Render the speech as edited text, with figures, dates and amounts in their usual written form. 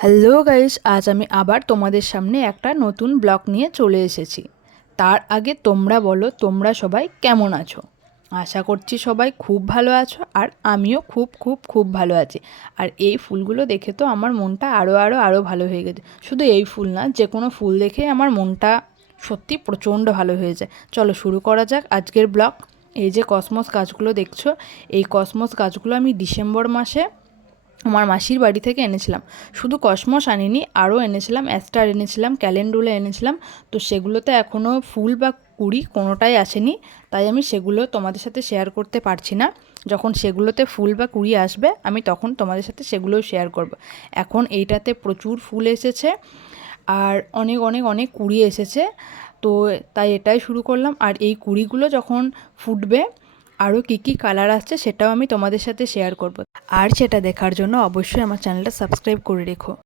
Hello guys, আজ আমি আবার তোমাদের সামনে একটা নতুন ব্লগ নিয়ে চলে এসেছি। তার আগে তোমরা বলো, তোমরা সবাই কেমন আছো? আশা করছি সবাই খুব ভালো আছো, আর আমিও খুব খুব খুব ভালো আছি। আর এই ফুলগুলো দেখে তো আমার মনটা আরও ভালো হয়ে গেছে। শুধু এই ফুল না, যে কোনো ফুল দেখে আমার মনটা সত্যি প্রচণ্ড ভালো হয়ে যায়। চলো শুরু করা যাক আজকের ব্লগ। এই যে কসমস গাছগুলো দেখছো, এই কসমস গাছগুলো আমি ডিসেম্বর মাসে আমার মাসির বাড়ি থেকে এনেছিলাম। শুধু কসমস আনিনি, আরও এনেছিলাম, অ্যাস্টার এনেছিলাম, ক্যালেন্ডুলা এনেছিলাম। তো সেগুলোতে এখনও ফুল বা কুড়ি কোনোটাই আসেনি, তাই আমি সেগুলো তোমাদের সাথে শেয়ার করতে পারছি না। যখন সেগুলোতে ফুল বা কুড়ি আসবে আমি তখন তোমাদের সাথে সেগুলোও শেয়ার করব। এখন এইটাতে প্রচুর ফুল এসেছে আর অনেক অনেক অনেক কুড়ি এসেছে। তো তাই এটাই শুরু করলাম। আর এই কুড়িগুলো যখন ফুটবে আরও কী কী কালার আসছে সেটাও আমি তোমাদের সাথে শেয়ার করব। আর সেটা দেখার জন্য অবশ্যই আমার চ্যানেলটা সাবস্ক্রাইব করে রেখো।